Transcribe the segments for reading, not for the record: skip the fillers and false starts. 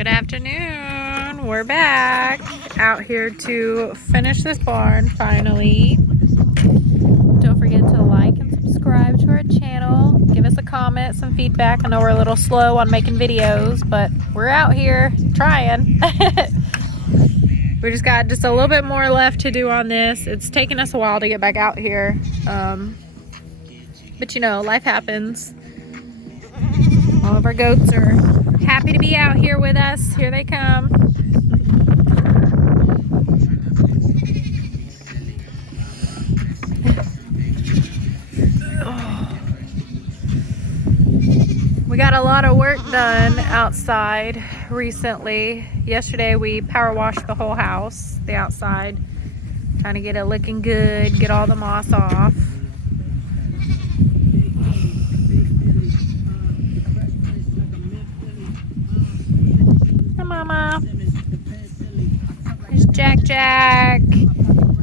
Good afternoon. We're back out here to finish this barn finally. Don't forget to like and subscribe to our channel. Give us a comment, some feedback. I know we're a little slow on making videos, but we're out here trying. We just got a little bit more left to do on this. It's taken us a while to get back out here. But you know, life happens. All of our goats are happy to be out here with us. Here they come. We got a lot of work done outside recently. Yesterday we power washed the whole house, the outside, trying to get it looking good, get all the moss off. Hi, Mama. There's Jack,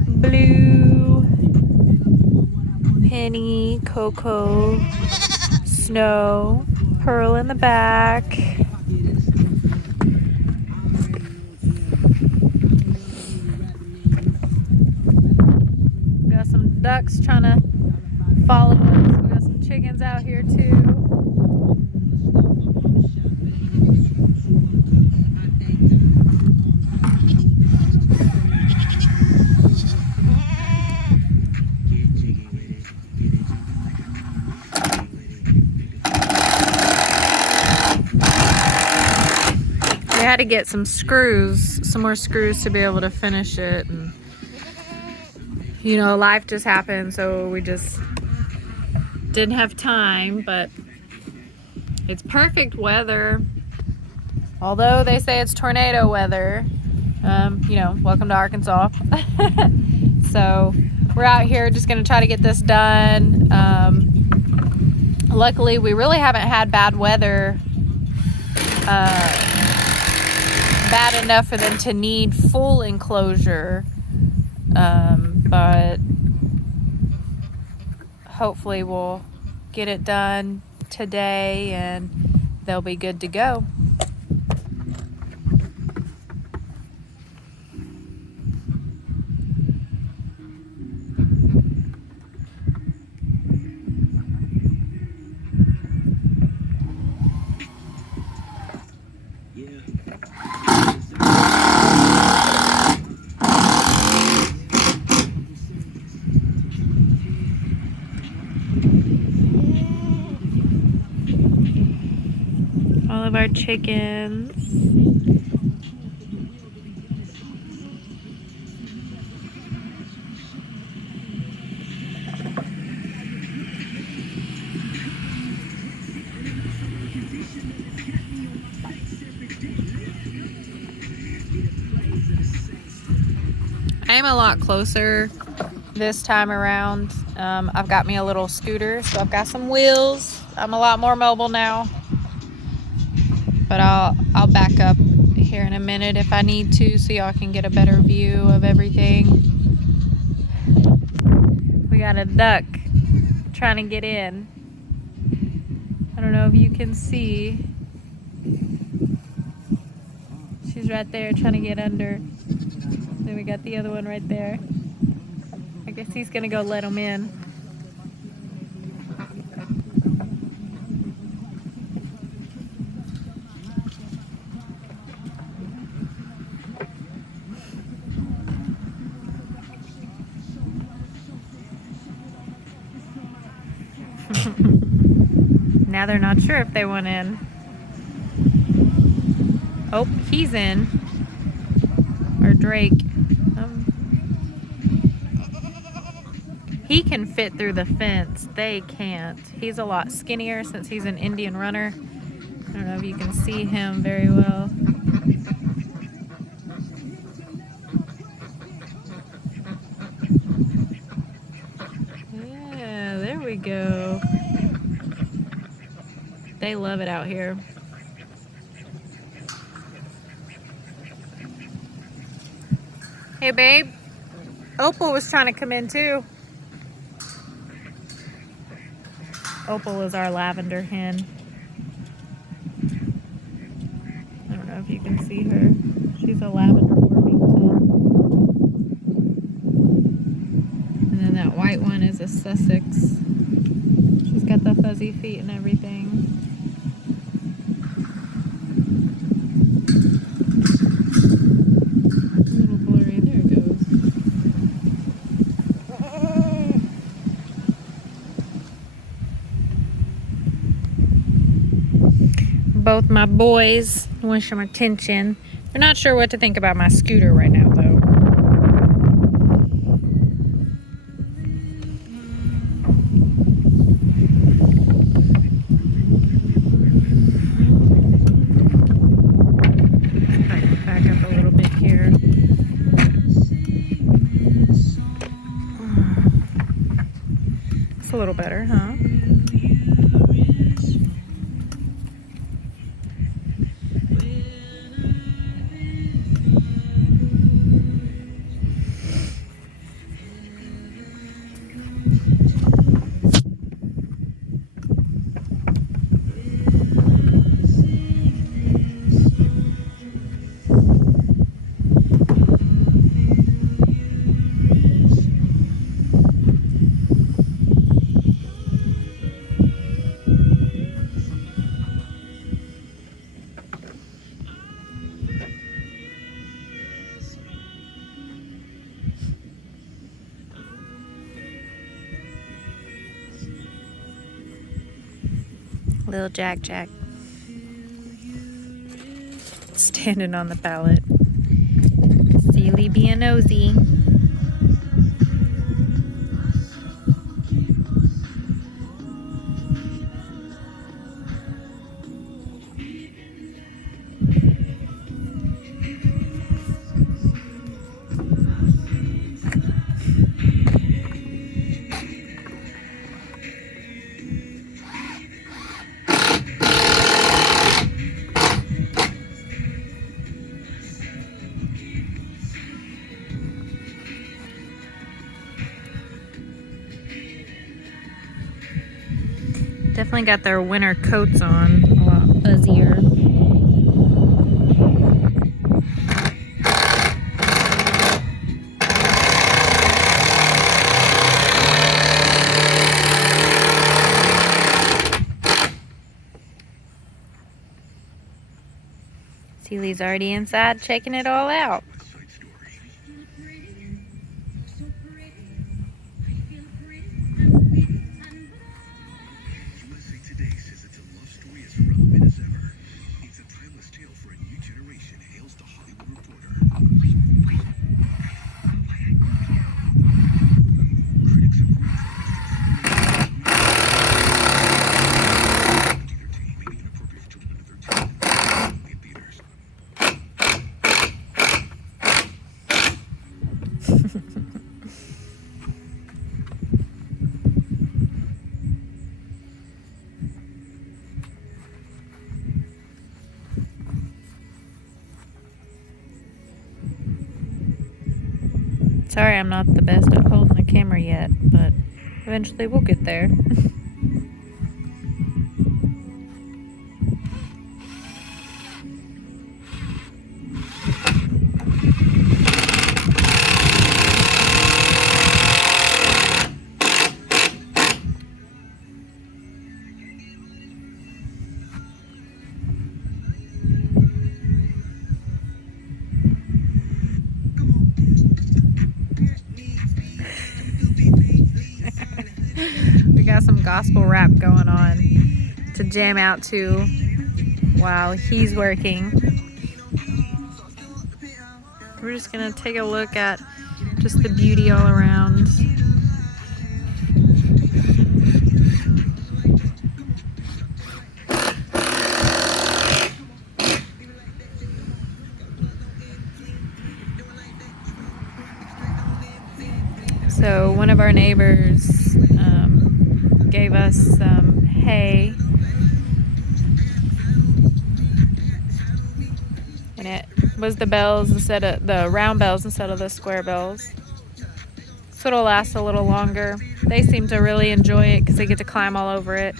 Blue, Penny, Coco, Snow, Pearl in the back. We got some ducks trying to follow us. We got some chickens out here too. We had to get some more screws to be able to finish it, and you know, life just happened, so we just didn't have time. But it's perfect weather, although they say it's tornado weather. You know, welcome to Arkansas. So we're out here just gonna try to get this done. Luckily we really haven't had bad weather, bad enough for them to need full enclosure, but hopefully we'll get it done today and they'll be good to go. All of our chickens. I am a lot closer this time around. I've got me a little scooter, so I've got some wheels. I'm a lot more mobile now. But I'll back up here in a minute if I need to, so y'all can get a better view of everything. We got a duck trying to get in. I don't know if you can see. She's right there trying to get under. Then we got the other one right there. I guess he's gonna go let him in. Now they're not sure if they went in. Oh, he's in. Or Drake. He can fit through the fence. They can't. He's a lot skinnier since he's an Indian runner. I don't know if you can see him very well. Yeah, there we go. They love it out here. Hey, babe. Opal was trying to come in too. Opal is our lavender hen. I don't know know if you can see her. She's a lavender Orpington. And then that white one is a Sussex. She's got the fuzzy feet and everything. A little blurry. There it goes. Both my boys want some attention. They're not sure what to think about my scooter right now, though. Back up a little bit here. It's a little better, huh? Little Jack Jack standing on the pallet. Sealy being nosy. Definitely got their winter coats on, a lot fuzzier. Sealy's already inside checking it all out. Sorry I'm not the best at holding the camera yet, but eventually we'll get there. Got some gospel rap going on to jam out to while he's working. We're just gonna take a look at just the beauty all around. So one of our neighbors gave us some hay, and it was the bells instead of the round bells instead of the square bells, so it'll last a little longer. They seem to really enjoy it because they get to climb all over it.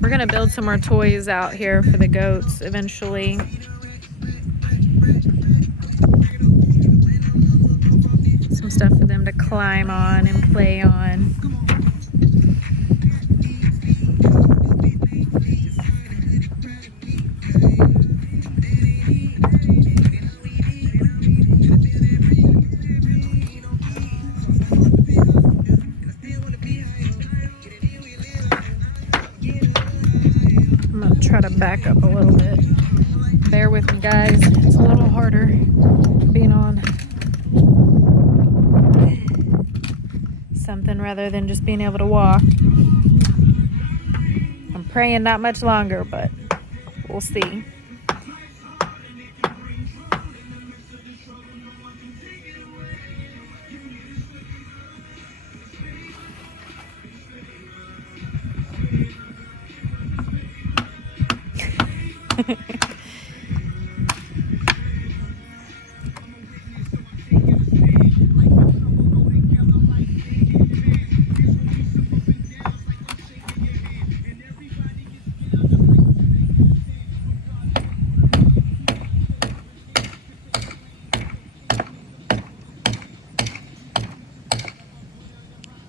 We're gonna build some more toys out here for the goats eventually. them to climb on and play on. I'm gonna try to back up a little bit. Bear with me, guys. It's a little harder being on something rather than just being able to walk. I'm praying not much longer, but we'll see.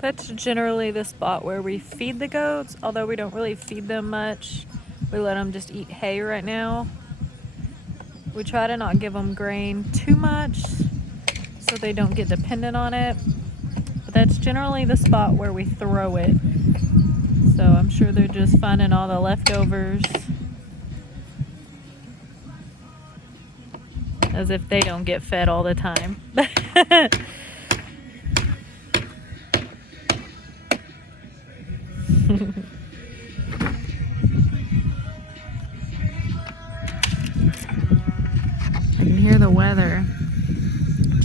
That's generally the spot where we feed the goats, although we don't really feed them much. We let them just eat hay right now. We try to not give them grain too much so they don't get dependent on it. But that's generally the spot where we throw it. So I'm sure they're just finding all the leftovers. As if they don't get fed all the time. I can hear the weather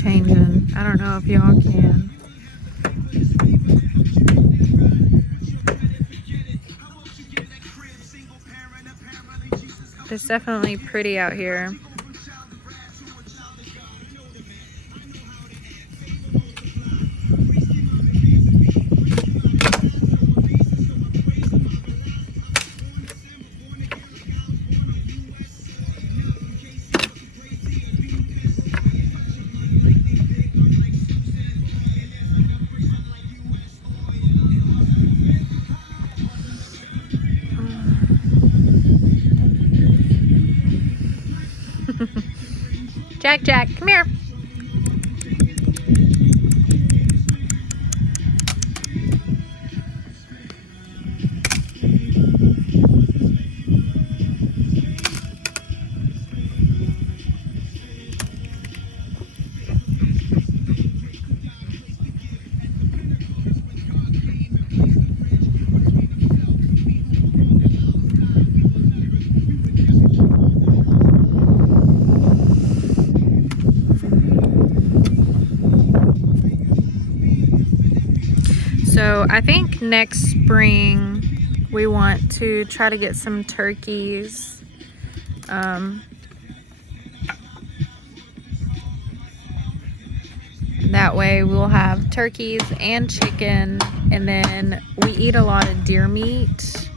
changing. I don't know if y'all can. It's definitely pretty out here. Jack, come here. So I think next spring we want to try to get some turkeys. That way we'll have turkeys and chicken, and then we eat a lot of deer meat.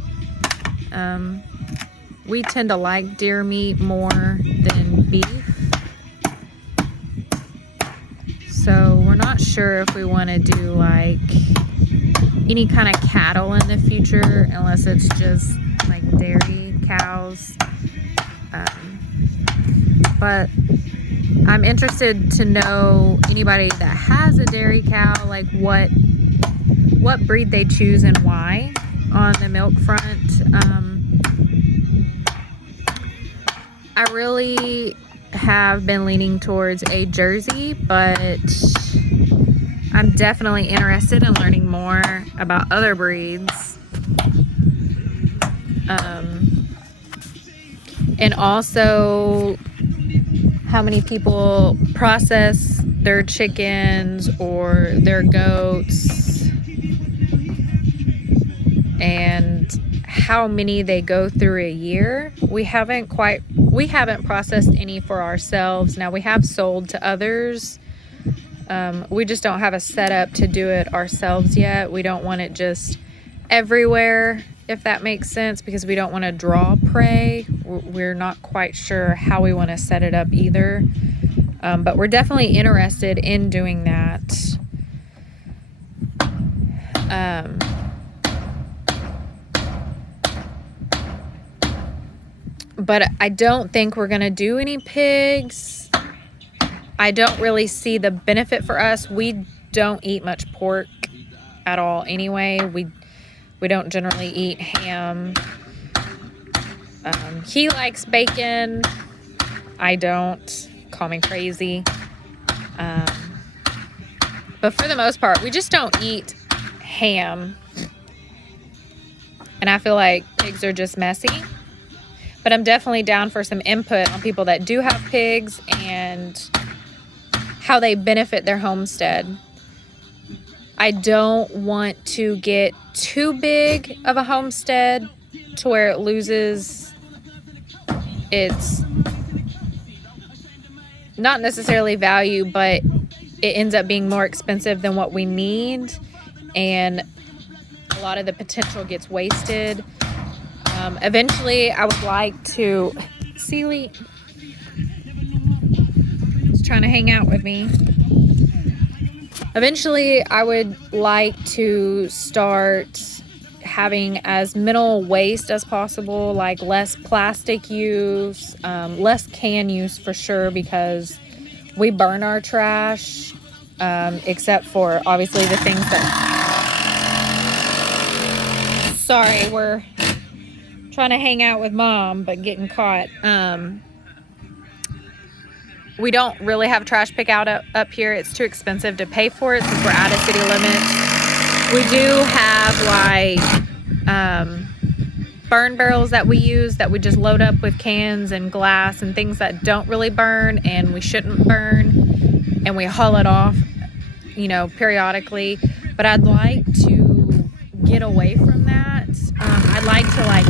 We tend to like deer meat more than beef. So we're not sure if we want to do like any kind of cattle in the future, unless it's just like dairy cows. But I'm interested to know anybody that has a dairy cow, like what breed they choose and why on the milk front. I really have been leaning towards a Jersey, but I'm definitely interested in learning more about other breeds. And also how many people process their chickens or their goats, and how many they go through a year. We haven't processed any for ourselves. Now we have sold to others. We just don't have a setup to do it ourselves yet. We don't want it just everywhere, if that makes sense, because we don't want to draw prey. We're not quite sure how we want to set it up either. But we're definitely interested in doing that. But I don't think we're going to do any pigs. I don't really see the benefit for us. We don't eat much pork at all anyway. We don't generally eat ham. He likes bacon. I don't. Call me crazy. But for the most part, we just don't eat ham. And I feel like pigs are just messy. But I'm definitely down for some input on people that do have pigs and how they benefit their homestead. I don't want to get too big of a homestead to where it loses its, not necessarily value, but it ends up being more expensive than what we need. And a lot of the potential gets wasted. Eventually, I would like to... Sealy is trying to hang out with me. Eventually, I would like to start having as minimal waste as possible, like less plastic use, less can use for sure, because we burn our trash, except for obviously the things that... Sorry, we're trying to hang out with Mom, but getting caught. We don't really have trash pick out up here. It's too expensive to pay for it since we're out of city limits. We do have like burn barrels that we use that we just load up with cans and glass and things that don't really burn and we shouldn't burn, and we haul it off, you know, periodically. But I'd like to get away from that. I'd like to like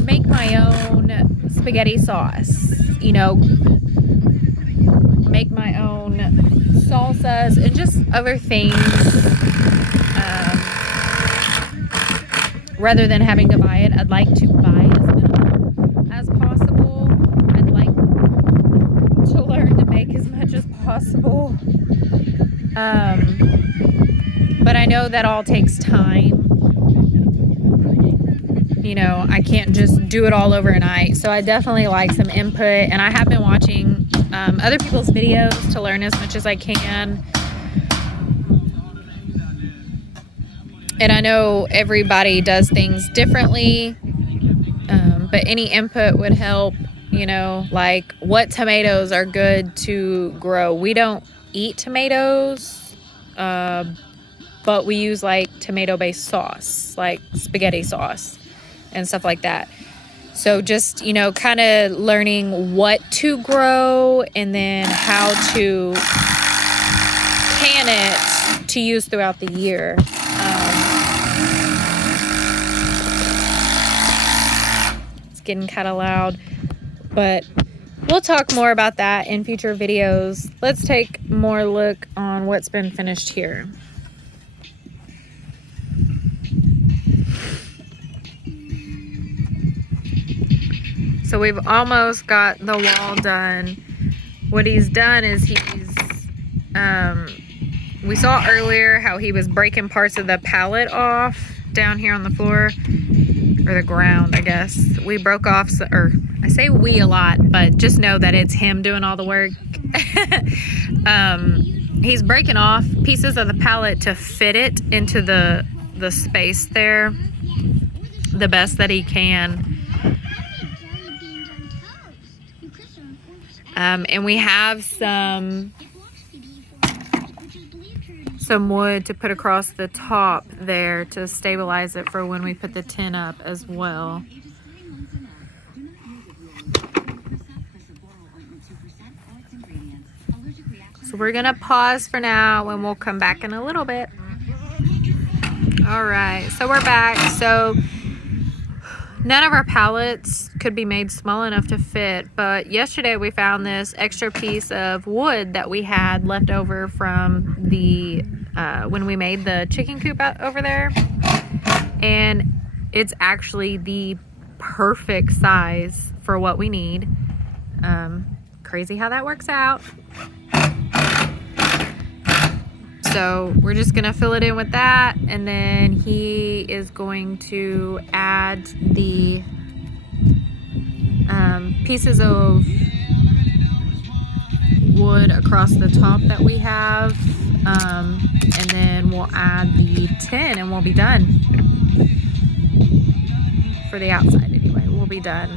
make my own spaghetti sauce, you know, make my own salsas and just other things, rather than having to buy it. I'd like to buy as minimal as possible. I'd like to learn to make as much as possible, but I know that all takes time. You know, I can't just do it all overnight. So I definitely like some input, and I have been watching other people's videos to learn as much as I can. And I know everybody does things differently, but any input would help. You know, like what tomatoes are good to grow. We don't eat tomatoes, but we use like tomato-based sauce, like spaghetti sauce and stuff like that. So just, you know, kind of learning what to grow and then how to can it to use throughout the year. It's getting kind of loud, but we'll talk more about that in future videos. Let's take more look on what's been finished here. So we've almost got the wall done. What he's done is we saw earlier how he was breaking parts of the pallet off down here on the floor, or the ground, I guess. We broke off, or I say we a lot, but just know that it's him doing all the work. He's breaking off pieces of the pallet to fit it into the space there the best that he can. And we have some wood to put across the top there to stabilize it for when we put the tin up as well. So we're gonna pause for now and we'll come back in a little bit. All right, so we're back. So none of our pallets could be made small enough to fit, but yesterday we found this extra piece of wood that we had left over from the when we made the chicken coop out over there, and it's actually the perfect size for what we need. Crazy how that works out. So we're just gonna fill it in with that, and then he is going to add the pieces of wood across the top that we have, and then we'll add the tin and we'll be done. For the outside anyway, we'll be done.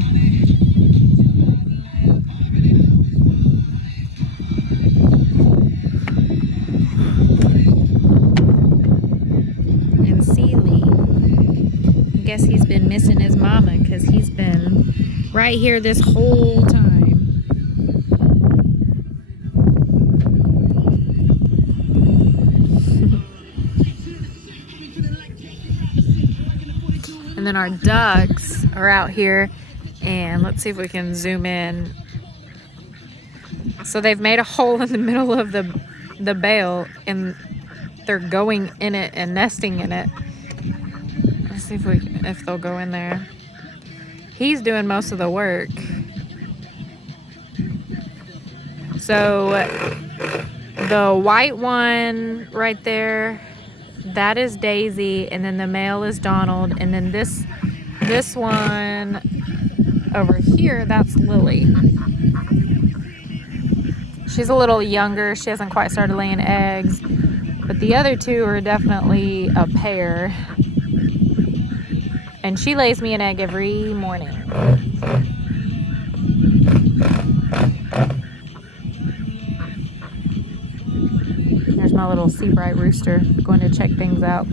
And Sealy, I guess he's been missing his mama because he's been right here this whole time. And then our ducks are out here, and let's see if we can zoom in. So they've made a hole in the middle of the bale, and they're going in it and nesting in it. Let's see if they'll go in there. He's doing most of the work. So the white one right there, that is Daisy, and then the male is Donald, and then this one over here, that's Lily. She's a little younger. She hasn't quite started laying eggs, but the other two are definitely a pair. And she lays me an egg every morning. There's my little Seabright rooster going to check things out.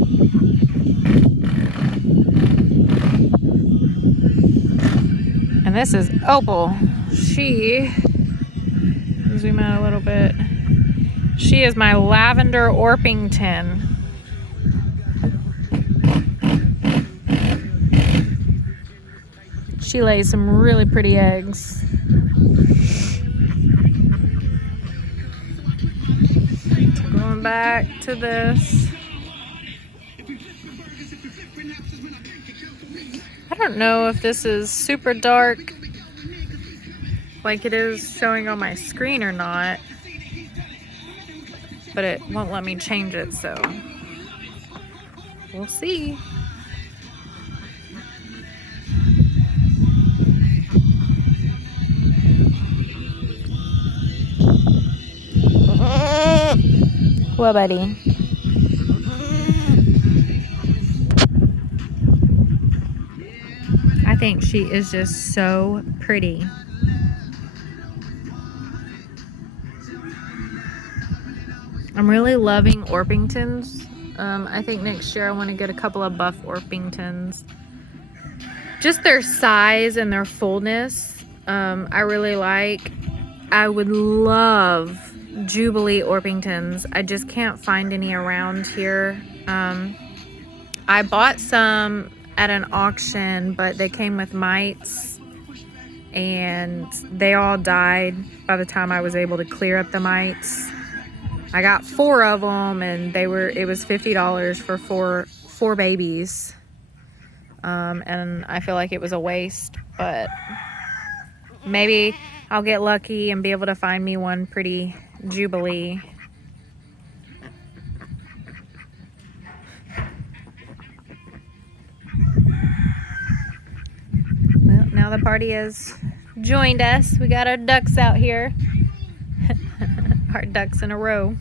And this is Opal. She, zoom out a little bit. She is my lavender Orpington. She lays some really pretty eggs. So going back to this. I don't know if this is super dark like it is showing on my screen or not, but it won't let me change it, so we'll see. Well, buddy. I think she is just so pretty. I'm really loving Orpingtons. I think next year I want to get a couple of buff Orpingtons. Just their size and their fullness, I really like. I would love Jubilee Orpingtons. I just can't find any around here. I bought some at an auction, but they came with mites and they all died by the time I was able to clear up the mites. I got 4 of them, and it was $50 for four babies. And I feel like it was a waste, but maybe I'll get lucky and be able to find me one pretty Jubilee. Well, now the party has joined us. We got our ducks out here. Our ducks in a row.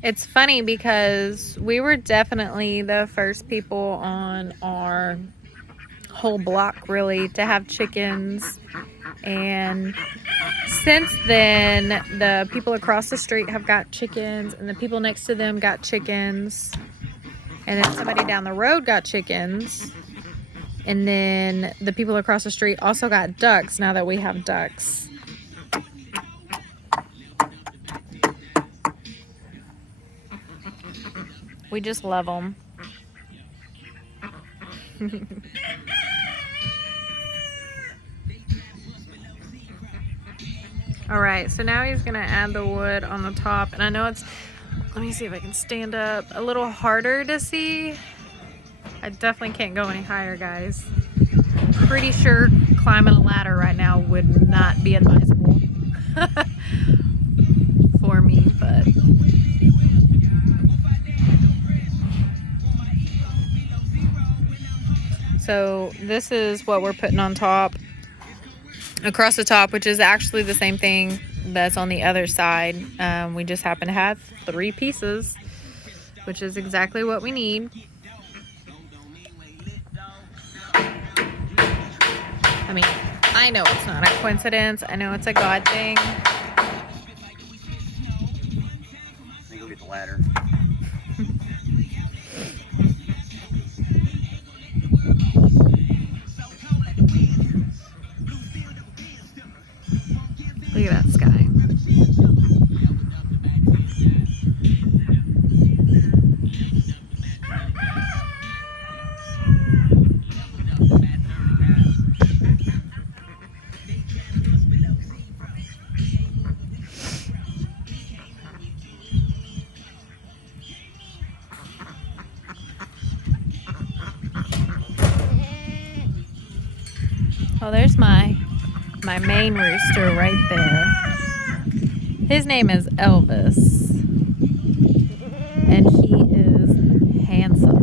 It's funny because we were definitely the first people on our whole block really to have chickens, and since then the people across the street have got chickens, and the people next to them got chickens, and then somebody down the road got chickens, and then the people across the street also got ducks now that we have ducks. We just love them. All right, so now he's gonna add the wood on the top, and I know it's, let me see if I can stand up, a little harder to see, I definitely can't go any higher, guys. Pretty sure climbing a ladder right now would not be advisable for me, but so this is what we're putting on top, across the top, which is actually the same thing that's on the other side. We just happen to have 3 pieces, which is exactly what we need. I mean, I know it's not a coincidence. I know it's a God thing. Let me go get the ladder. Look at that sky. Oh, there's my main rooster right there. His name is Elvis, and he is handsome.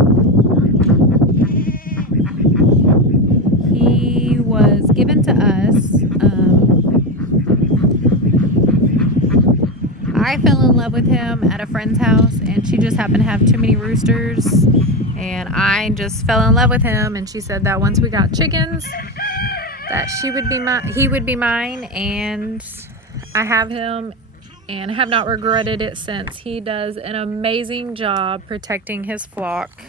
He was given to us. I fell in love with him at a friend's house, and she just happened to have too many roosters, and I just fell in love with him, and she said that once we got chickens, that he would be mine, and I have him and have not regretted it since. He does an amazing job protecting his flock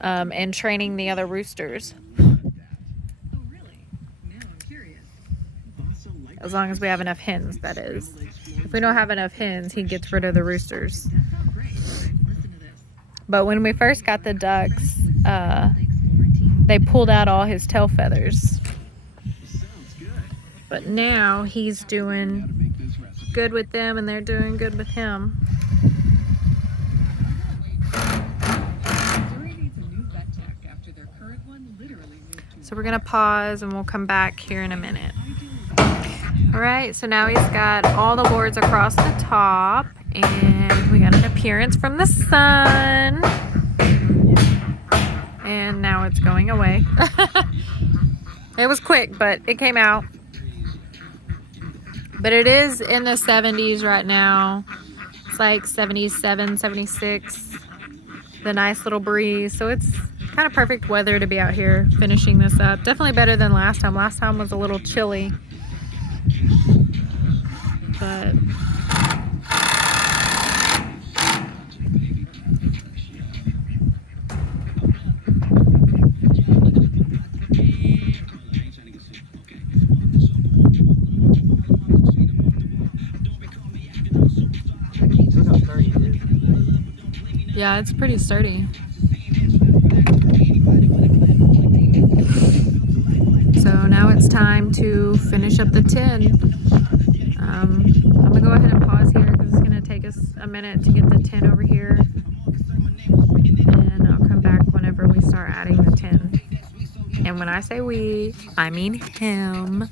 and training the other roosters. As long as we have enough hens, that is. If we don't have enough hens, he gets rid of the roosters. But when we first got the ducks, they pulled out all his tail feathers. But now he's doing good with them, and they're doing good with him. So we're gonna pause and we'll come back here in a minute. All right, so now he's got all the boards across the top, and we got an appearance from the sun. And now it's going away. It was quick, but it came out. But it is in the 70s right now. It's like 77, 76. The nice little breeze. So it's kind of perfect weather to be out here finishing this up. Definitely better than last time. Last time was a little chilly. But yeah, it's pretty sturdy. So now it's time to finish up the tin. I'm gonna go ahead and pause here because it's gonna take us a minute to get the tin over here, and I'll come back whenever we start adding the tin. And when I say we, I mean him.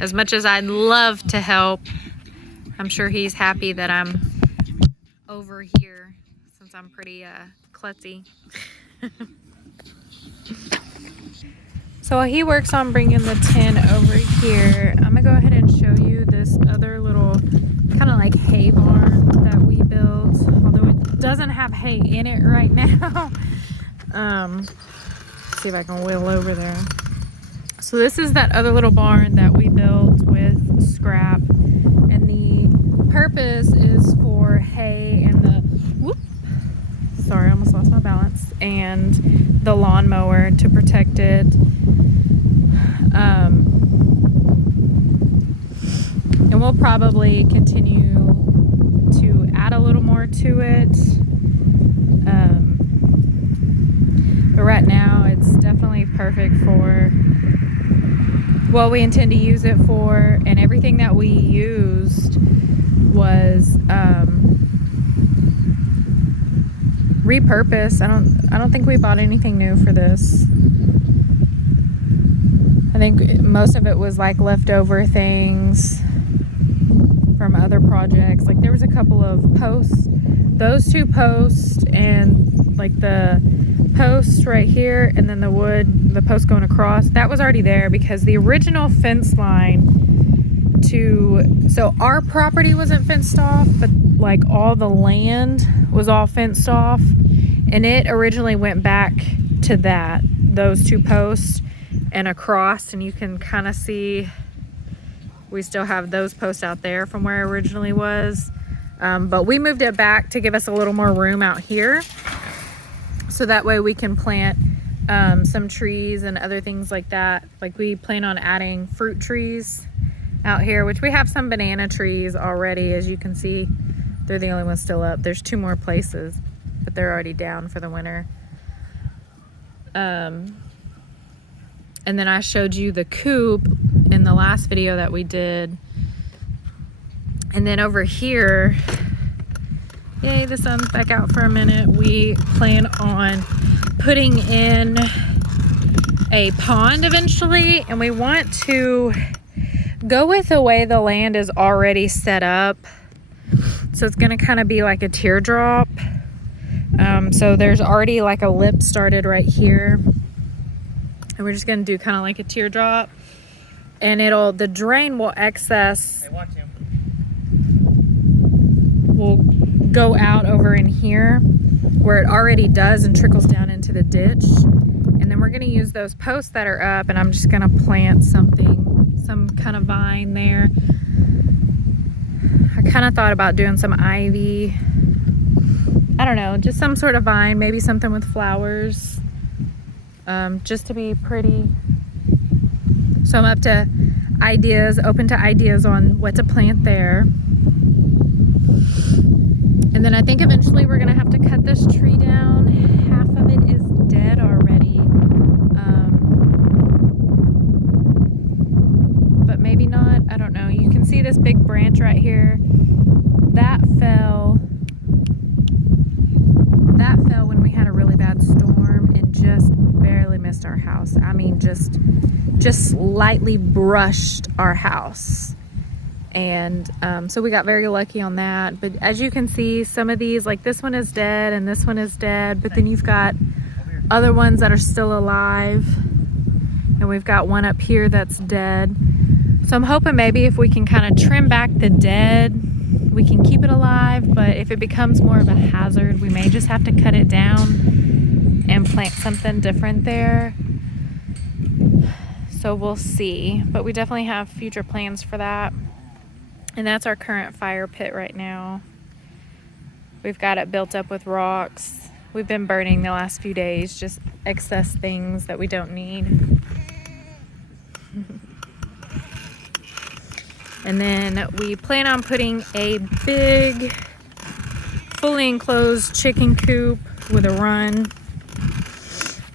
As much as I'd love to help, I'm sure he's happy that I'm over here since I'm pretty klutzy. So while he works on bringing the tin over here, I'm gonna go ahead and show you this other little kind of like hay barn that we built, although it doesn't have hay in it right now. See if I can wheel over there. So this is that other little barn that we built with scrap, and the purpose is for hay and sorry, I almost lost my balance, and the lawnmower to protect it. And we'll probably continue to add a little more to it. But right now it's definitely perfect for what we intend to use it for, and everything that we used was repurpose. I don't think we bought anything new for this. I think most of it was like leftover things from other projects. Like there was a couple of posts, those two posts, and like the post right here, and then the post going across, that was already there because the original fence line so our property wasn't fenced off, but like all the land was all fenced off, and it originally went back to those two posts and across, and you can kind of see we still have those posts out there from where it originally was, but we moved it back to give us a little more room out here, so that way we can plant some trees and other things like that. Like we plan on adding fruit trees out here, which we have some banana trees already. As you can see, they're the only ones still up. There's 2 more places, but they're already down for the winter. And then I showed you the coop in the last video that we did. And then over here, yay, the sun's back out for a minute. We plan on putting in a pond eventually, and we want to go with the way the land is already set up. So it's gonna kind of be like a teardrop. So there's already like a lip started right here, and we're just gonna do kind of like a teardrop, and the drain will will go out over in here where it already does and trickles down into the ditch. And then we're gonna use those posts that are up, and I'm just gonna plant some kind of vine there. I kind of thought about doing some ivy. I don't know, just some sort of vine, maybe something with flowers, just to be pretty. So I'm open to ideas on what to plant there. And then I think eventually we're gonna have to cut this tree down. Half of it is dead already. But maybe not, I don't know. You can see this big branch right here. That fell when we had a really bad storm and just barely missed our house. I mean, just lightly brushed our house. And so we got very lucky on that. But as you can see, some of these, like this one is dead and this one is dead, but then you've got other ones that are still alive, and we've got one up here that's dead. So I'm hoping maybe if we can kind of trim back the dead, we can keep it alive. But if it becomes more of a hazard, we may just have to cut it down and plant something different there. So we'll see, but we definitely have future plans for that. And that's our current fire pit right now. We've got it built up with rocks. We've been burning the last few days, just excess things that we don't need. And then we plan on putting a big, fully enclosed chicken coop with a run,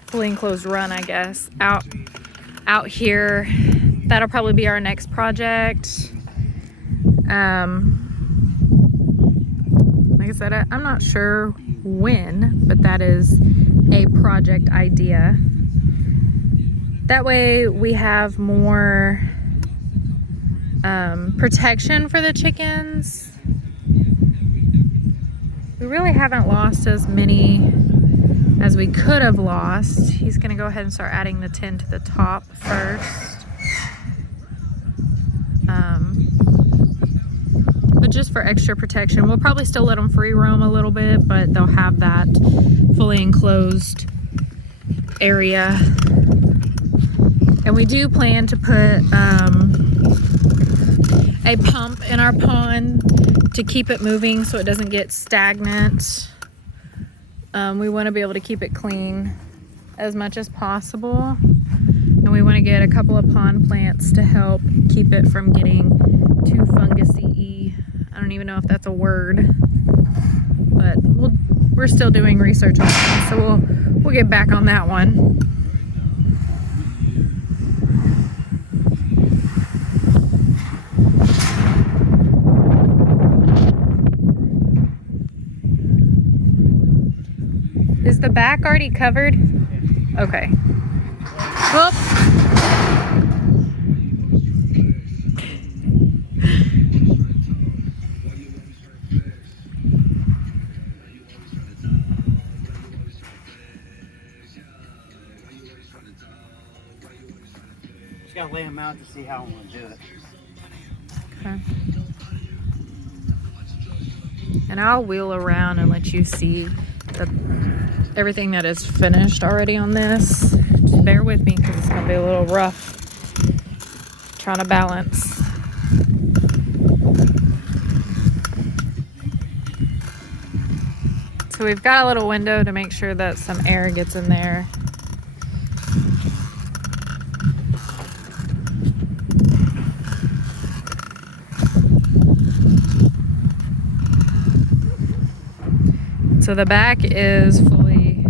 fully enclosed run, I guess, out here. That'll probably be our next project. Like I said, I'm not sure when, but that is a project idea. That way we have more protection for the chickens. We really haven't lost as many as we could have lost. He's gonna go ahead and start adding the tin to the top first. But just for extra protection, we'll probably still let them free roam a little bit, but they'll have that fully enclosed area. And we do plan to put a pump in our pond to keep it moving so it doesn't get stagnant. We want to be able to keep it clean as much as possible. And we want to get a couple of pond plants to help keep it from getting too fungusy. I don't even know if that's a word, but we're still doing research on that, so we'll get back on that one. Is the back already covered? Okay. Whoop. Just gotta lay them out to see how I'm gonna do it. Okay. And I'll wheel around and let you see everything that is finished already on this. Just bear with me because it's gonna be a little rough trying to balance. So we've got a little window to make sure that some air gets in there. So the back is fully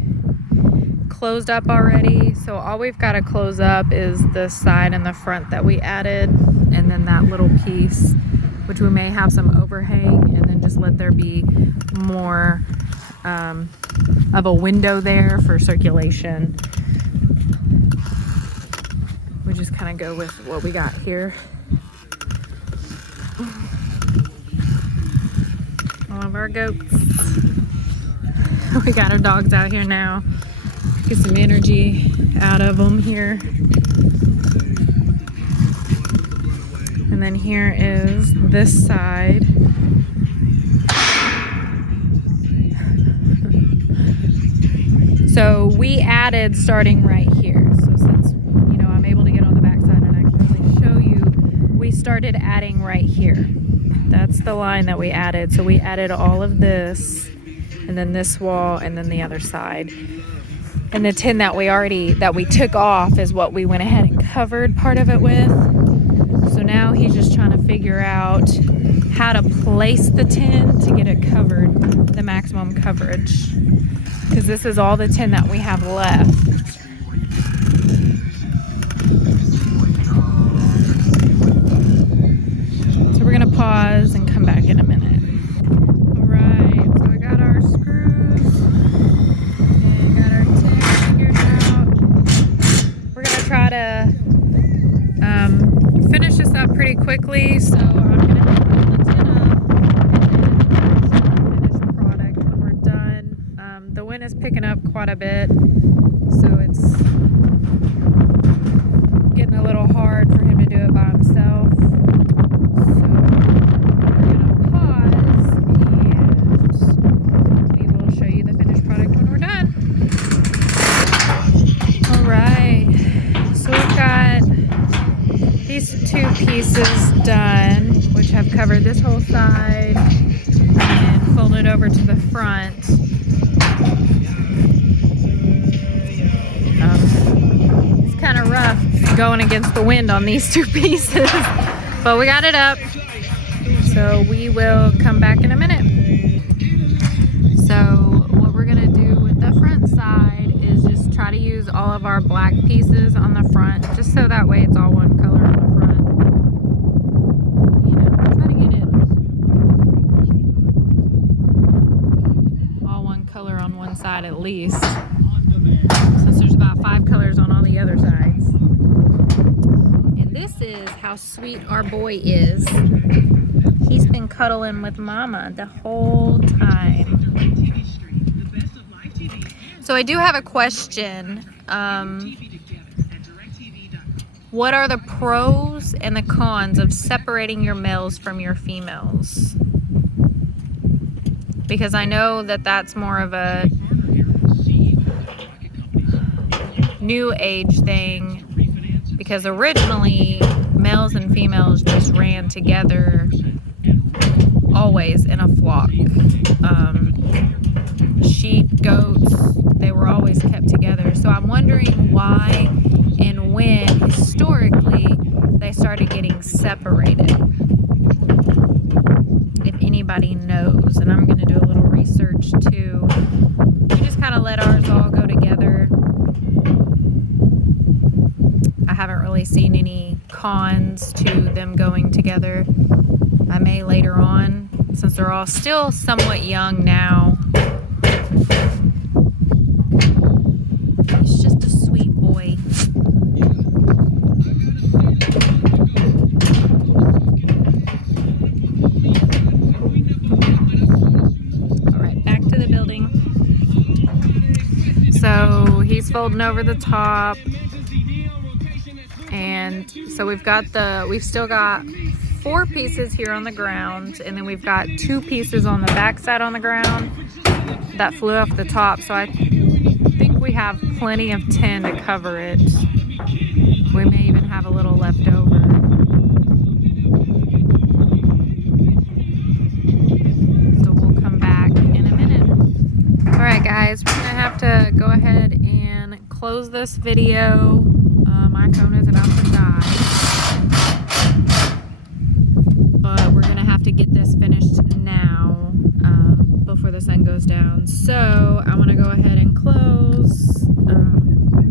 closed up already. So all we've got to close up is the side and the front that we added, and then that little piece, which we may have some overhang, and then just let there be more of a window there for circulation. We just kind of go with what we got here. All of our goats. We got our dogs out here now. Get some energy out of them here. And then here is this side. So we added starting right here. So since, you know, I'm able to get on the back side and I can really show you, we started adding right here. That's the line that we added. So we added all of this, and then this wall, and then the other side. And the tin that we took off is what we went ahead and covered part of it with. So now he's just trying to figure out how to place the tin to get it covered, the maximum coverage. Because this is all the tin that we have left. So we're gonna pause and come back in a minute. Try to finish this up pretty quickly, so I'm gonna have to pull the tin up and then finish the product when we're done. The wind is picking up quite a bit, so it's getting a little hard for him to do it by himself. So we're gonna pause and we will show you the finished product when we're done. All right. So we've got these two pieces done, which have covered this whole side and folded over to the front. It's kind of rough going against the wind on these two pieces, but we got it up. So we will come back in a minute. So what we're gonna do with the front side is just try to use all of our black pieces on the front, just so that way it's all one color on the front. You know, try to get it all one color on one side at least, since there's about 5 colors on all the other sides. And this is how sweet our boy is. He's been cuddling with Mama the whole time. So I do have a question. What are the pros and the cons of separating your males from your females? Because I know that that's more of a new age thing, because originally males and females just ran together always in a flock. Sheep, goats, they were always kept together. So I'm wondering why and when historically they started getting separated, if anybody knows. And I'm going to do a little research too. We just kind of let ours all go together. I haven't really seen any cons to them going together. I may later on, since they're all still somewhat young now. folding over the top. And so we've still got 4 pieces here on the ground, and then we've got 2 pieces on the back side on the ground that flew off the top. So I think we have plenty of tin to cover it. We may even have a little left over. So we'll come back in a minute. All right, guys, we're gonna have to go ahead and close this video. My phone is about to die, but we're gonna have to get this finished now before the sun goes down. So I want to go ahead and close.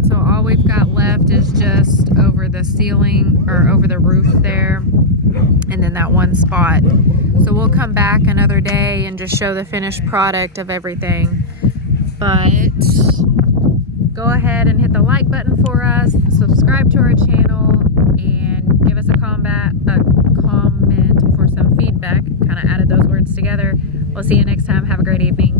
So all we've got left is just over the ceiling or over the roof there, and then that one spot. So we'll come back another day and just show the finished product of everything. But go ahead and hit the like button for us, subscribe to our channel, and give us a comment for some feedback. Kind of added those words together. We'll see you next time. Have a great evening.